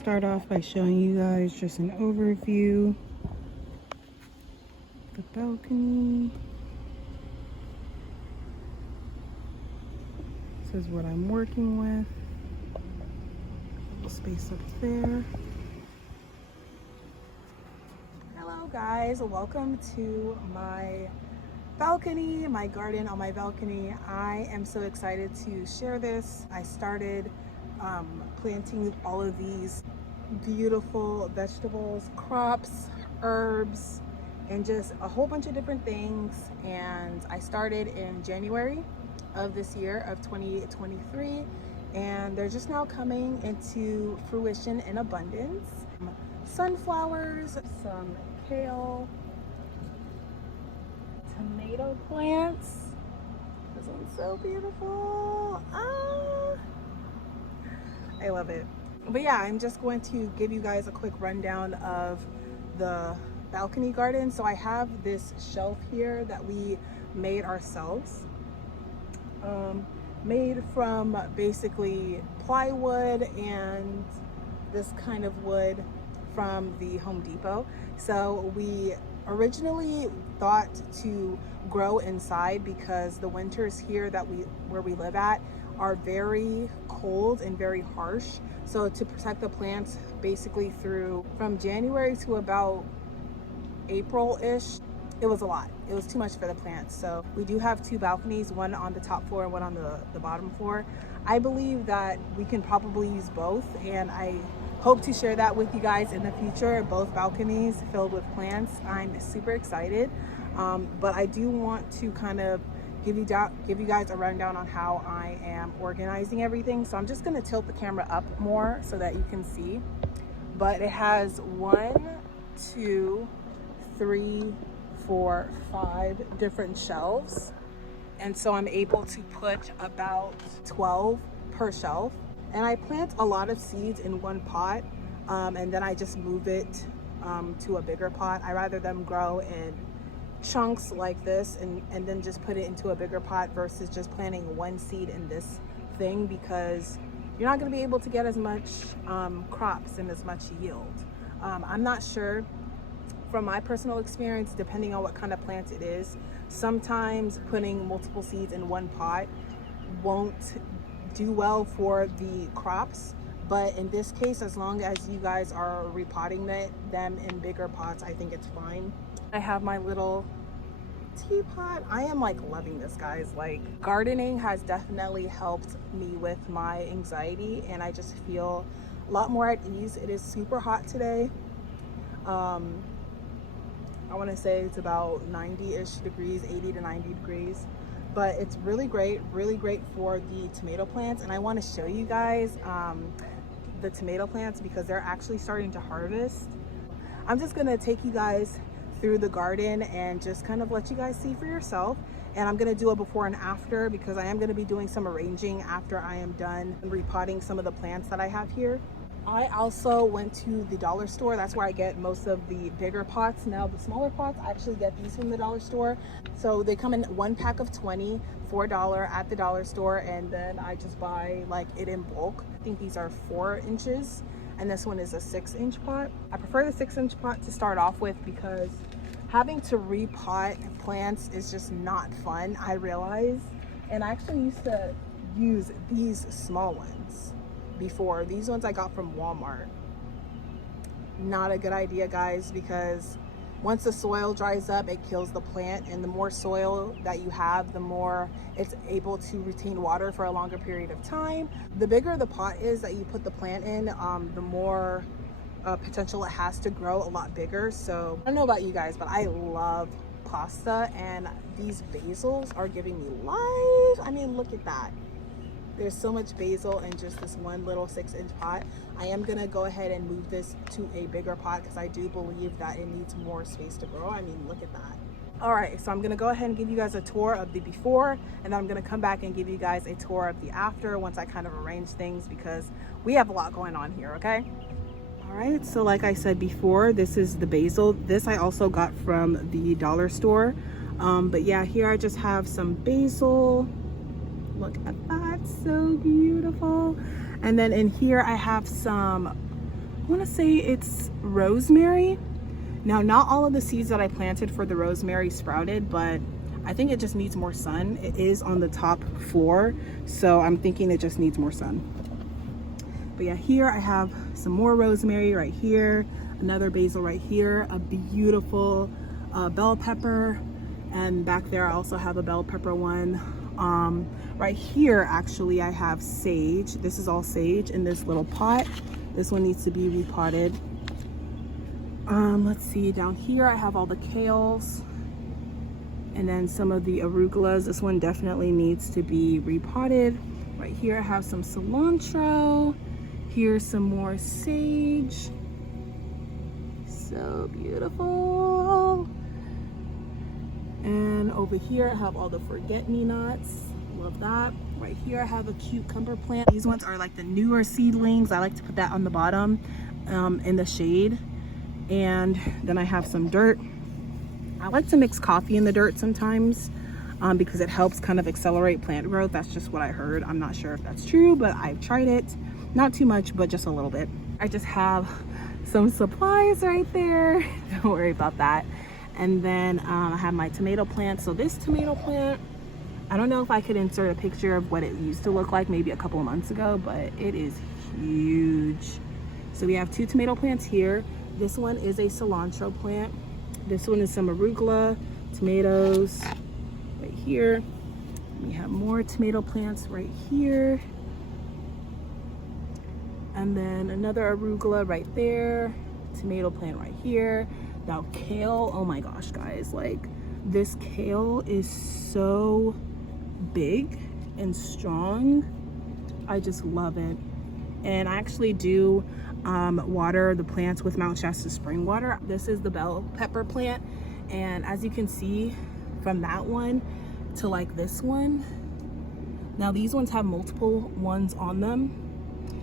start off by showing you guys just an overview. The balcony. This is what I'm working with. Little space up there. Hello guys, welcome to my balcony, my garden on my balcony. I am so excited to share this. I started planting all of these beautiful vegetables, crops, herbs, and just a whole bunch of different things. And I started in January of this year of 2023, and they're just now coming into fruition in abundance. Sunflowers, some kale, tomato plants. This one's so beautiful. I love it. But yeah, I'm just going to give you guys a quick rundown of the balcony garden. So I have this shelf here that we made ourselves, made from basically plywood and this kind of wood from the Home Depot. So we originally thought to grow inside because the winters here where we live at are very cold and very harsh. So to protect the plants basically from January to about April-ish, it was a lot. It was too much for the plants. So we do have two balconies, one on the top floor and one on the bottom floor. I believe that we can probably use both, and I hope to share that with you guys in the future, both balconies filled with plants. I'm super excited, but I do want to kind of give you guys a rundown on how I am organizing everything. So I'm just gonna tilt the camera up more so that you can see. But it has 1, 2, 3, 4, 5 different shelves. And so I'm able to put about 12 per shelf. And I plant a lot of seeds in one pot, and then I just move it to a bigger pot. I rather them grow in chunks like this and then just put it into a bigger pot versus just planting one seed in this thing, because you're not going to be able to get as much crops and as much yield. I'm not sure, from my personal experience, depending on what kind of plant it is, sometimes putting multiple seeds in one pot won't do well for the crops. But in this case, as long as you guys are repotting them in bigger pots, I think it's fine. I have my little teapot. I am like loving this, guys. Like, gardening has definitely helped me with my anxiety, and I just feel a lot more at ease. It is super hot today. I want to say it's about 90-ish degrees, 80 to 90 degrees. But it's really great for the tomato plants. And I want to show you guys the tomato plants because they're actually starting to harvest. I'm just going to take you guys through the garden and just kind of let you guys see for yourself. And I'm going to do a before and after because I am going to be doing some arranging after I am done repotting some of the plants that I have here. I also went to the dollar store. That's where I get most of the bigger pots. Now the smaller pots, I actually get these from the dollar store. So they come in one pack of 20 for $1 at the dollar store, and then I just buy like it in bulk. I think these are 4 inches and this one is a 6-inch pot. I prefer the 6-inch pot to start off with because having to repot plants is just not fun, I realize. And I actually used to use these small ones before. These ones I got from Walmart. Not a good idea, guys, because once the soil dries up, it kills the plant, and the more soil that you have, the more it's able to retain water for a longer period of time. The bigger the pot is that you put the plant in, the more potential it has to grow a lot bigger. So I don't know about you guys, but I love pasta, and these basils are giving me life. I mean, look at that. There's so much basil in just this one little 6-inch pot. I am gonna go ahead and move this to a bigger pot because I do believe that it needs more space to grow. I mean, look at that. All right, so I'm gonna go ahead and give you guys a tour of the before, and then I'm gonna come back and give you guys a tour of the after once I kind of arrange things, because we have a lot going on here, okay? All right, so like I said before, this is the basil. This I also got from the dollar store. But yeah, here I just have some basil. Look at that, so beautiful. And then in here I have some want to say it's rosemary. Now, not all of the seeds that I planted for the rosemary sprouted, but I think it just needs more sun. It is on the top floor, so I'm thinking it just needs more sun. But yeah, here I have some more rosemary right here, another basil right here, a beautiful bell pepper, and back there I also have a bell pepper one. Right here, actually, I have sage. This is all sage in this little pot. This one needs to be repotted. Let's see, down here I have all the kales and then some of the arugulas. This one definitely needs to be repotted. Right here I have some cilantro. Here's some more sage. So beautiful. And over here I have all the forget-me-nots. Love that. Right here I have a cucumber plant. These ones are like the newer seedlings. I like to put that on the bottom in the shade. And then I have some dirt. I like to mix coffee in the dirt sometimes because it helps kind of accelerate plant growth. That's just what I heard. I'm not sure if that's true, but I've tried it. Not too much, but just a little bit. I just have some supplies right there. Don't worry about that. And then I have my tomato plant. So this tomato plant, I don't know if I could insert a picture of what it used to look like maybe a couple of months ago, but it is huge. So we have 2 tomato plants here. This one is a cilantro plant. This one is some arugula, tomatoes right here. We have more tomato plants right here. And then another arugula right there, tomato plant right here. Now kale, oh my gosh guys, like this kale is so big and strong. I just love it. And I actually do water the plants with Mount Shasta spring water. This is the bell pepper plant, and as you can see from that one to like this one, now these ones have multiple ones on them,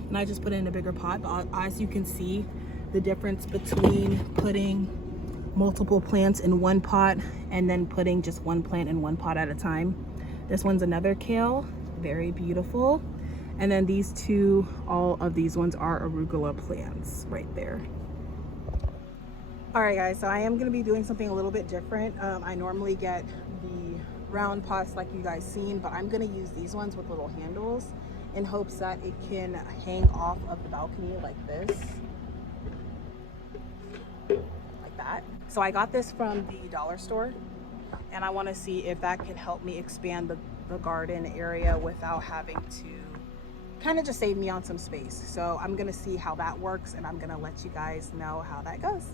and I just put it in a bigger pot. But as you can see, the difference between putting multiple plants in one pot and then putting just one plant in one pot at a time. This one's another kale, very beautiful. And then these 2, all of these ones are arugula plants right there. All right guys, so I am gonna be doing something a little bit different. I normally get the round pots like you guys seen, but I'm gonna use these ones with little handles in hopes that it can hang off of the balcony like this. Like that. So I got this from the dollar store, and I wanna see if that can help me expand the garden area without having to kind of just save me on some space. So I'm gonna see how that works, and I'm gonna let you guys know how that goes.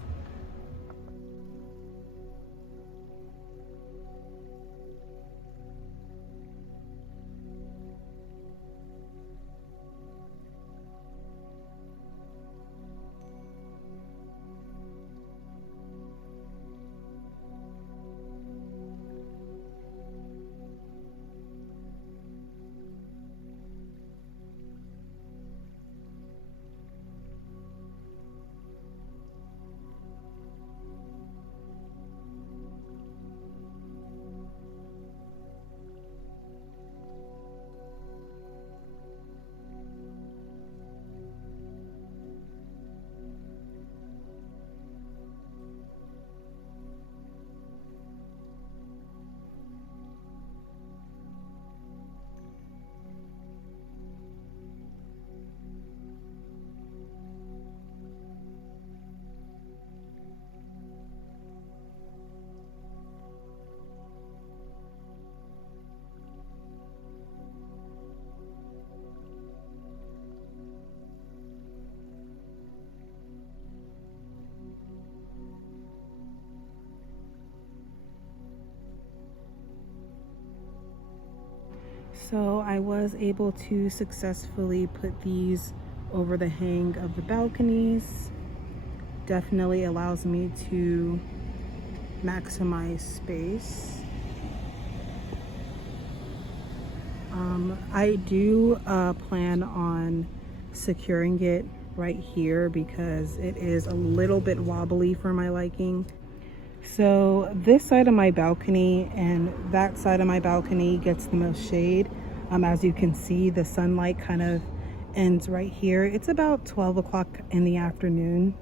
So I was able to successfully put these over the hang of the balconies. Definitely allows me to maximize space. I do plan on securing it right here because it is a little bit wobbly for my liking. So this side of my balcony and that side of my balcony gets the most shade. As you can see, the sunlight kind of ends right here. It's about 12 o'clock in the afternoon,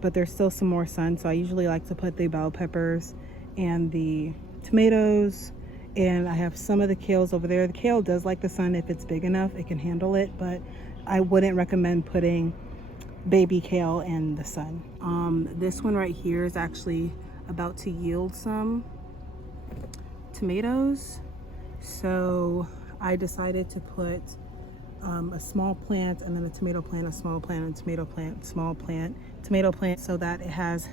but there's still some more sun. So I usually like to put the bell peppers and the tomatoes, and I have some of the kales over there. The kale does like the sun. If it's big enough, it can handle it, but I wouldn't recommend putting baby kale in the sun. This one right here is actually about to yield some tomatoes, so I decided to put a small plant and then a tomato plant, a small plant, and tomato plant, small plant, tomato plant, so that it has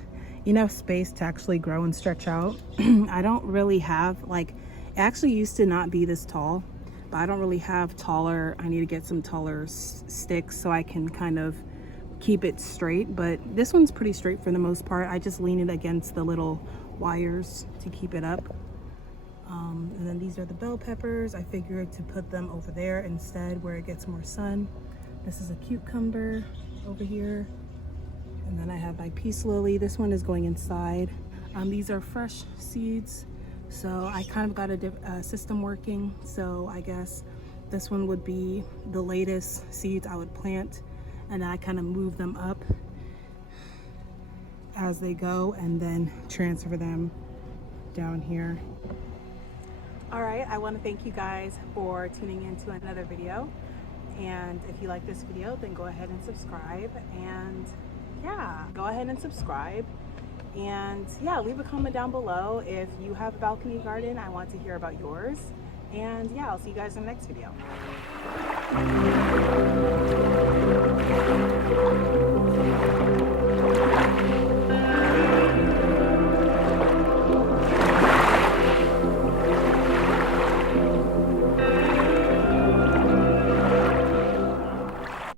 enough space to actually grow and stretch out. I don't really have, like, it actually used to not be this tall, but I don't really have taller. I need to get some taller sticks so I can kind of keep it straight, but this one's pretty straight for the most part. I just lean it against the little wires to keep it up. And then these are the bell peppers. I figured to put them over there instead where it gets more sun. This is a cucumber over here. And then I have my peace lily. This one is going inside. These are fresh seeds. So I kind of got a system working. So I guess this one would be the latest seeds I would plant. And I kind of move them up as they go and then transfer them down here. All right, I want to thank you guys for tuning in to another video. And if you like this video, then go ahead and subscribe. And yeah, go ahead and subscribe. And yeah, leave a comment down below if you have a balcony garden. I want to hear about yours. And yeah, I'll see you guys in the next video.